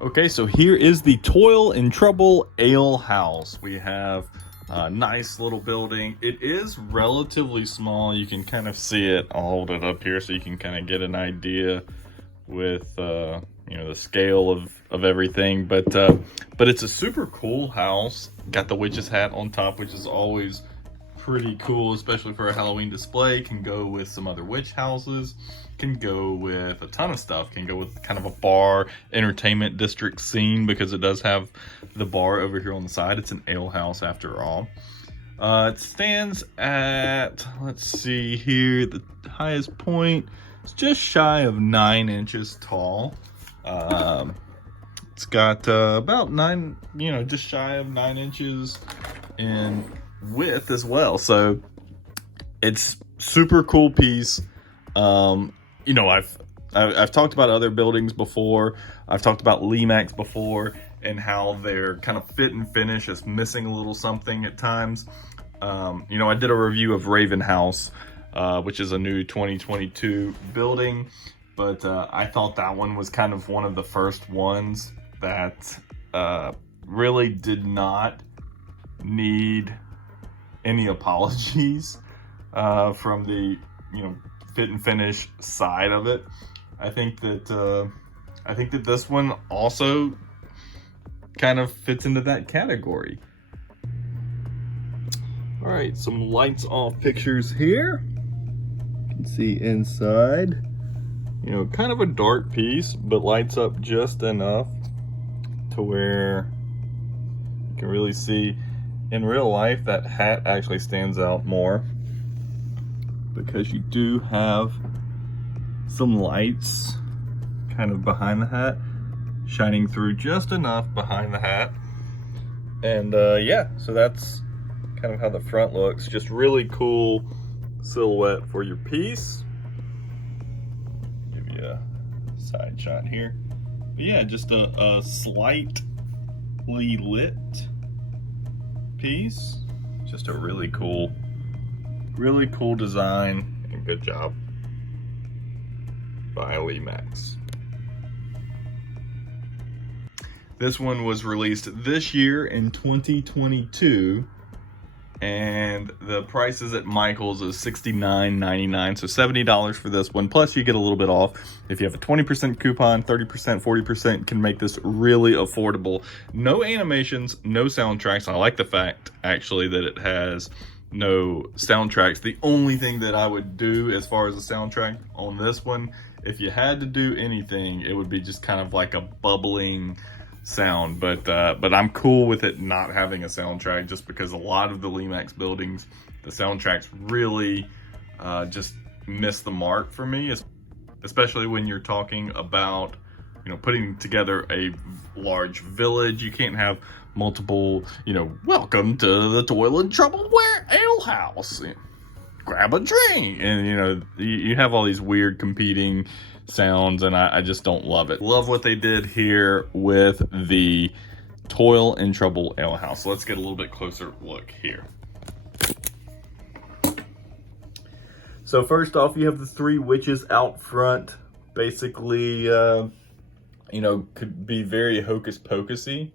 Okay, so here is the Toil and Trouble Ale House. We have a nice little building. It is relatively small. You can kind of see it. I'll hold it up here so you can kind of get an idea with the scale of everything. But it's a super cool house. Got the witch's hat on top, which is always pretty cool, especially for a Halloween display. Can go with some other witch houses, can go with a ton of stuff, can go with kind of a bar entertainment district scene, because it does have the bar over here on the side. It's an ale house after all. It stands at, let's see here, the highest point is just shy of 9 inches tall. It's got about just shy of 9 inches in width as well, so it's super cool piece. I've talked about other buildings before. I've talked about Lemax before and how their kind of fit and finish is missing a little something at times. I did a review of Raven House, which is a new 2022 building, but I thought that one was kind of one of the first ones that really did not need any apologies from the fit and finish side of it. I think that this one also kind of fits into that category. All right, some lights off pictures here. You can see inside, kind of a dark piece, but lights up just enough to where you can really see. In real life, that hat actually stands out more because you do have some lights kind of behind the hat, shining through just enough behind the hat. And yeah, so that's kind of how the front looks. Just really cool silhouette for your piece. Give you a side shot here. But yeah, just a slightly lit piece. Just a really cool design, and good job by Lemax. This one was released this year in 2022, and the prices at Michael's is $69.99, so $70 for this one. Plus you get a little bit off if you have a 20% coupon. 30%, 40% can make this really affordable. No animations, no soundtracks. I like the fact actually that it has no soundtracks. The only thing that I would do as far as a soundtrack on this one, if you had to do anything, it would be just kind of like a bubbling sound, but I'm cool with it not having a soundtrack, just because a lot of the Lemax buildings, the soundtracks really just miss the mark for me, especially when you're talking about putting together a large village. You can't have multiple welcome to the Toil and Trouble Ale House, grab a drink, and you have all these weird competing sounds, and I just don't love it. Love what they did here with the Toil and Trouble Ale House. So let's get a little bit closer look here. So first off, you have the 3 witches out front. Basically, could be very hocus pocusy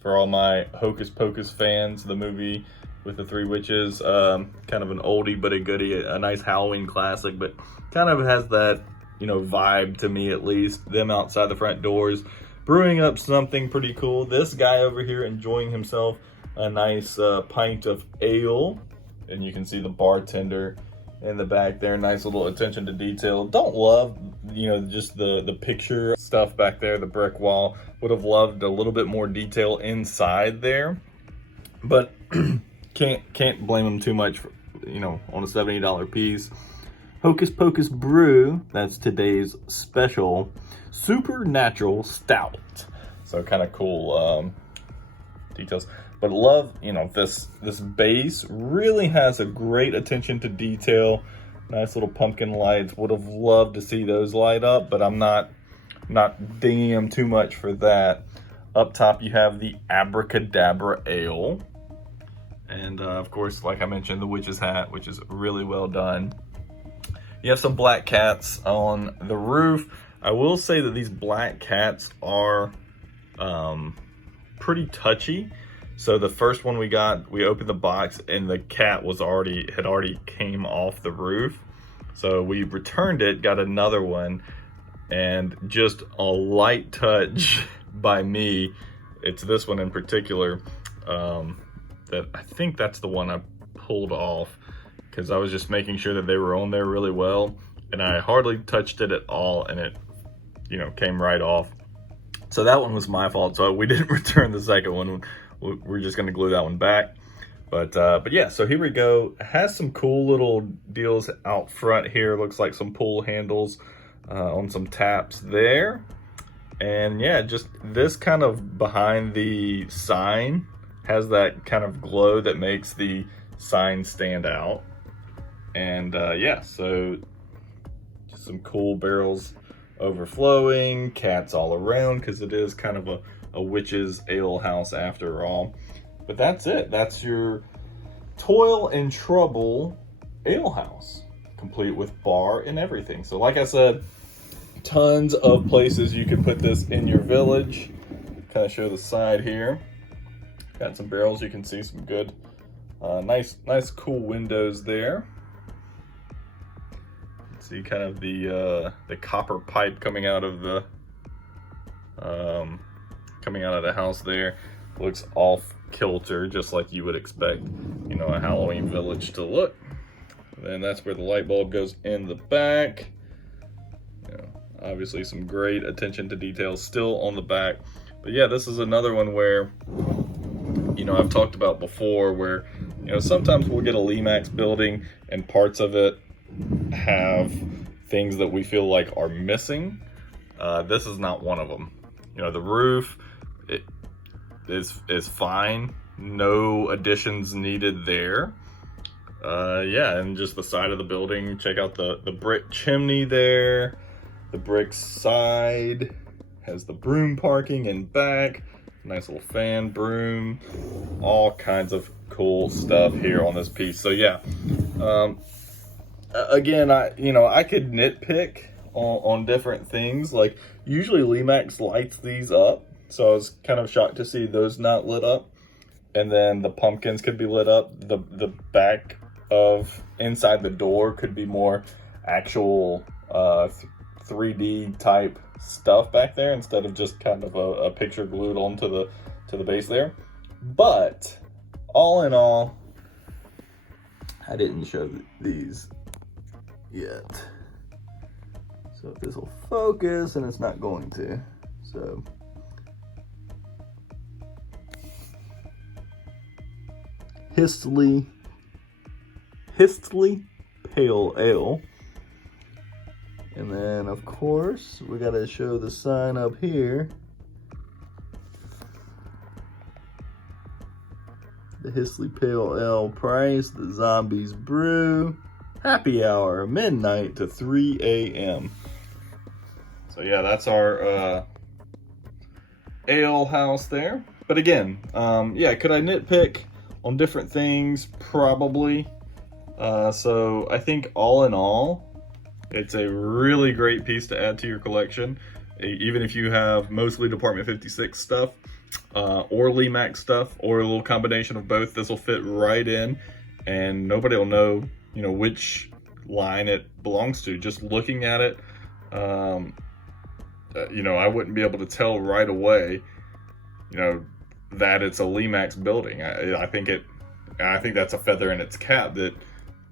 for all my Hocus Pocus fans. The movie with the 3 witches, kind of an oldie but a goodie, a nice Halloween classic, but kind of has that vibe to me, at least. Them outside the front doors brewing up something pretty cool. This guy over here enjoying himself a nice pint of ale, and you can see the bartender in the back there. Nice little attention to detail. Don't love just the picture stuff back there, the brick wall. Would have loved a little bit more detail inside there, but can't blame them too much for, on a $70 piece. Hocus Pocus Brew, that's today's special supernatural stout. So kind of cool details. But love, this base really has a great attention to detail. Nice little pumpkin lights. Would have loved to see those light up, but I'm not dinging them too much for that. Up top you have the Abracadabra Ale. And of course, like I mentioned, the witch's hat, which is really well done. You have some black cats on the roof. I will say that these black cats are pretty touchy. So the first one we got, we opened the box and the cat had already came off the roof. So we returned it, got another one, and just a light touch by me, it's this one in particular, that I think that's the one I pulled off, because I was just making sure that they were on there really well, and I hardly touched it at all, and it, you know, came right off. So that one was my fault. So we didn't return the second one. We're just gonna glue that one back. But yeah, so here we go. It has some cool little deals out front here. Looks like some pull handles on some taps there. And yeah, just this kind of behind the sign has that kind of glow that makes the sign stand out. And yeah, so just some cool barrels overflowing, cats all around, because it is kind of a witch's alehouse after all. But that's it. That's your Toil and Trouble alehouse, complete with bar and everything. So like I said, tons of places you can put this in your village. Kind of show the side here. Got some barrels. You can see some good, nice cool windows there. See kind of the copper pipe coming out of the house there. Looks off kilter, just like you would expect, you know, a Halloween village to look. Then that's where the light bulb goes in the back. You know, obviously some great attention to detail still on the back. But yeah, this is another one where, you know, I've talked about before where, you know, sometimes we'll get a Lemax building and parts of it have things that we feel like are missing. This is not one of them. You know, the roof, it is fine. No additions needed there. Yeah, and just the side of the building. Check out the brick chimney there. The brick side has the broom parking in back. Nice little fan, broom, all kinds of cool stuff here on this piece. So yeah, again, I could nitpick on different things. Like usually Lemax lights these up, so I was kind of shocked to see those not lit up. And then the pumpkins could be lit up. The back of inside the door could be more actual 3D type stuff back there instead of just kind of a picture glued onto the base there. But all in all, I didn't show these yet. So if this will focus, and it's not going to. So Histly Pale Ale. And then of course we gotta show the sign up here. The Histly Pale Ale price, the Zombies Brew, happy hour, midnight to 3 a.m. So yeah, that's our ale house there. But again, yeah, could I nitpick on different things? Probably. So I think all in all, it's a really great piece to add to your collection. Even if you have mostly Department 56 stuff, or Lemax stuff, or a little combination of both, this will fit right in, and nobody will know, you know, which line it belongs to. Just looking at it, you know, I wouldn't be able to tell right away, you know, that it's a Lemax building. I think that's a feather in its cap that,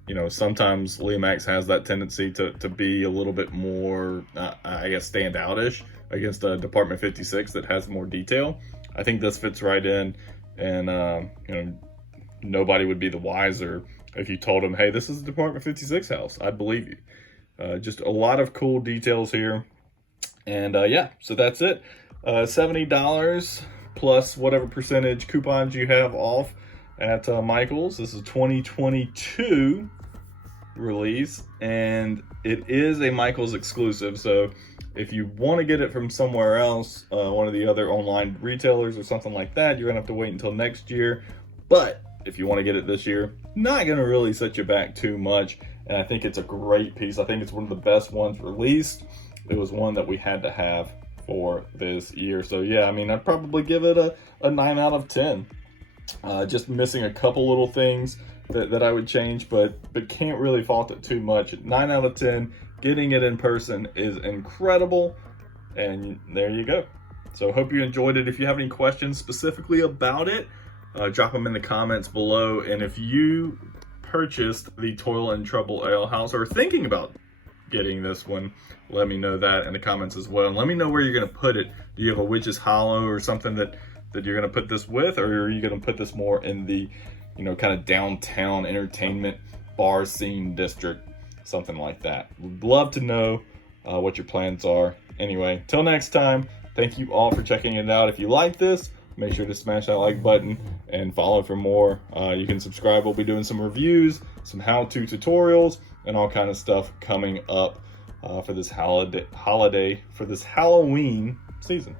you know, sometimes Lemax has that tendency to be a little bit more, I guess, standout-ish against a Department 56 that has more detail. I think this fits right in, and you know, nobody would be the wiser if you told them, hey, this is a Department 56 house. I'd believe you. Just a lot of cool details here. And yeah, so that's it. $70 plus whatever percentage coupons you have off at Michael's. This is 2022 release, and it is a Michael's exclusive. So if you want to get it from somewhere else, one of the other online retailers or something like that, you're gonna have to wait until next year. But if you want to get it this year, not gonna really set you back too much. And I think it's a great piece. I think it's one of the best ones released. It was one that we had to have for this year. So yeah, I mean, I'd probably give it a 9 out of 10. Just missing a couple little things that I would change, but can't really fault it too much. 9 out of 10. Getting it in person is incredible, and there you go. So hope you enjoyed it. If you have any questions specifically about it, drop them in the comments below. And if you purchased the Toil and Trouble Ale House or are thinking about getting this one, let me know that in the comments as well. And let me know where you're going to put it. Do you have a Witch's Hollow or something that you're going to put this with, or are you going to put this more in the, you know, kind of downtown entertainment bar scene district, something like that? Would love to know what your plans are. Anyway, till next time, thank you all for checking it out. If you like this, make sure to smash that like button and follow for more. You can subscribe. We'll be doing some reviews, some how-to tutorials, and all kind of stuff coming up for this holiday, for this Halloween season.